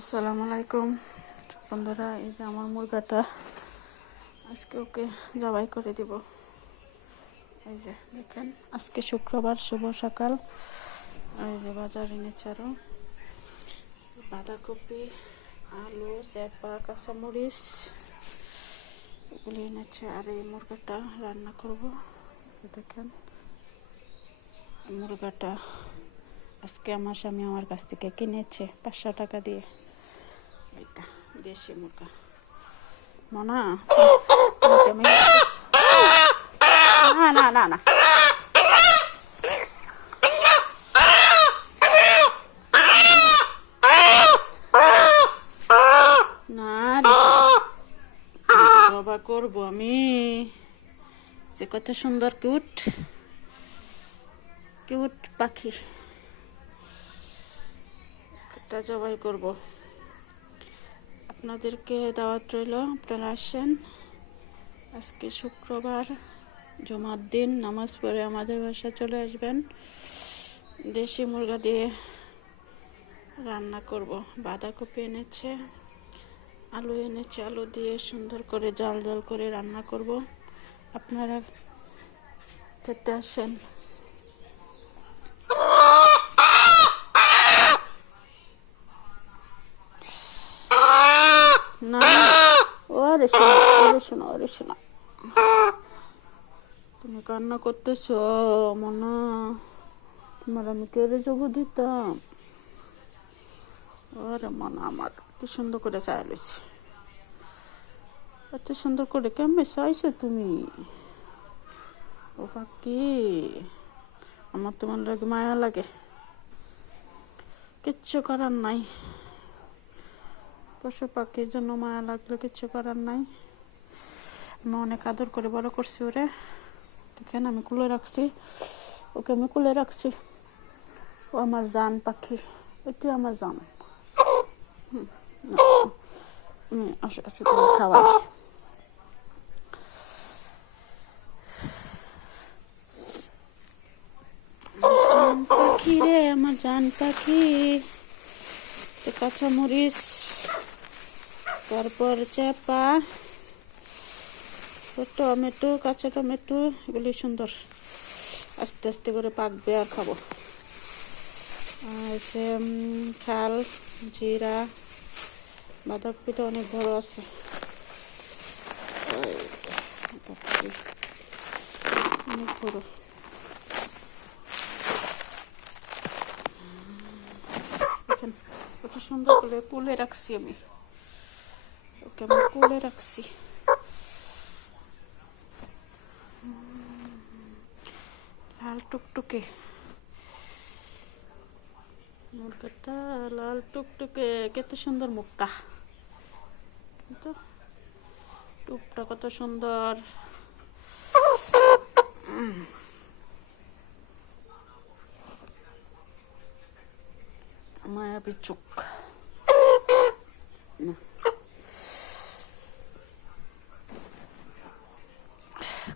আসসালামু আলাইকুম বন্ধুরা, এই যে আমার মুরগাটা আজকে ওকে জবাই করে দিব। এই যে দেখেন, আজকে শুক্রবার, শুভ সকাল। এই যে বাজার এনেছে আরো বাঁধাকপি, আলু, চেপা, কাঁচামরিচ এগুলি এনেছে। আর এই মুরগাটা রান্না করব। দেখেন, মুরগাটা আজকে আমার স্বামী আমার কাছ থেকে কিনেছে 500 টাকা দিয়ে। এটা দেশি মুরগা। মনা, না না না না না বাবা, করবো আমি। সে কত সুন্দর কিউট কিউট পাখি, এটা জবাই করব। আপনাদেরকে দাওয়াত রইল, আপনারা আসেন। আজকে শুক্রবার, জুমার দিন, নামাজ পড়ে আমাদের বাসায় চলে আসবেন। দেশি মুরগা দিয়ে রান্না করব। বাঁধাকপি এনেছে, আলু এনেছে, আলু দিয়ে সুন্দর করে জাল জাল করে রান্না করব। আপনারা খেতে আসেন। না, ওরে শোনা, ওরে শোনা, ওরে শোনা, তুমি কান্না করতেছ মনা? তোমার আমি কেড়ে যাবো দিতাম? ওরে মনা আমার, কি সুন্দর করে চাইলেছি। এত সুন্দর করে কেমনে চাইছো তুমি? ও কাকি, আমার তোমার লাগে মায়া লাগে। কিচ্ছু করার নাই, পশু পাখির জন্য মায়া লাগলে কিচ্ছু করার নাই। আমি অনেক আদর করে বড় করছি ওরে। দেখেন, আমি কুলে রাখছি ওকে, আমি কুলে রাখছি। ও আমার জান পাখি, এটি আমার জান। আসো আসো, তুমি খাওয়াই। জান পাখি রে, আমার জান পাখি। কাঁচামরিচ, তারপর চেপা, টমেটো, কাঁচা টমেটো, এগুলি সুন্দর আস্তে আস্তে করে পাকবে আর খাবো। আছে খাল, জিরা, বাঁধাকপিটা অনেক বড় আছে, অনেক বড়। কত সুন্দর করে কুলে রাখছি আমি ওকে, আমি কুলে রাখছি। লাল টুকটুকে মুরগাটা, লাল টুকটুকে, কত সুন্দর মুখটা, কিন্তু টুপটা কত সুন্দর। মায়াবী চোখ।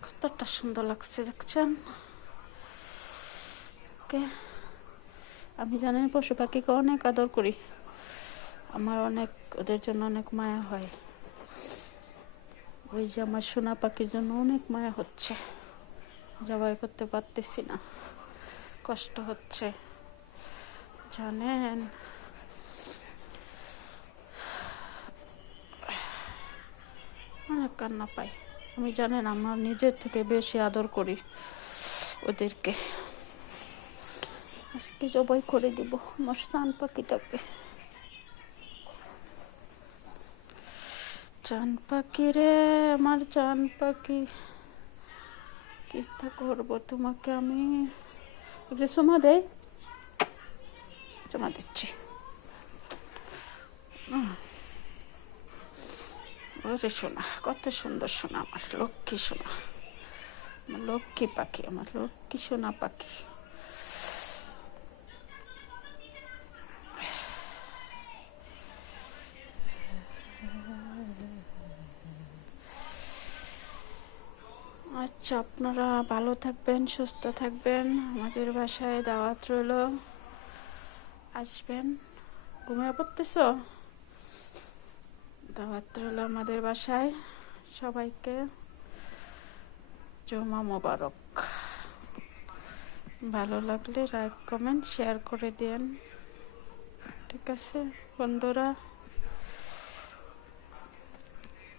কতটা সুন্দর লাগছে দেখছেন ওকে। আমি জানেন পশু পাখিকে অনেক আদর করি, আমার অনেক ওদের জন্য অনেক মায়া হয়। ওই যে আমার সোনা পাখির জন্য অনেক মায়া হচ্ছে, জবাই করতে পারতেছি না, কষ্ট হচ্ছে জানেন। অনেক কান্না পাই আমি, জানেন, আমার নিজের থেকে বেশি আদর করি ওদেরকে। আজকে জবাই করে দিব আমার জান পাখিটাকে। জান পাখি রে, আমার জান পাখি, কিস্তা করবো তোমাকে আমি। চুমা দেই, চুমা দিচ্ছি। ওরে শোনা, কত সুন্দর শোনা, আমার লক্ষ্মী শোনা, আমার লক্ষ্মী পাখি, আমার লক্ষ্মী সোনা পাখি। আচ্ছা, আপনারা ভালো থাকবেন, সুস্থ থাকবেন। আমাদের বাসায় দাওয়াত রইল, আসবেন। ঘুমিয়ে পড়তেছ? দাওয়াত রইল আমাদের বাসায়, সবাইকে জুমা মোবারক। ভালো লাগলে লাইক কমেন্ট শেয়ার করে দিন, ঠিক আছে বন্ধুরা।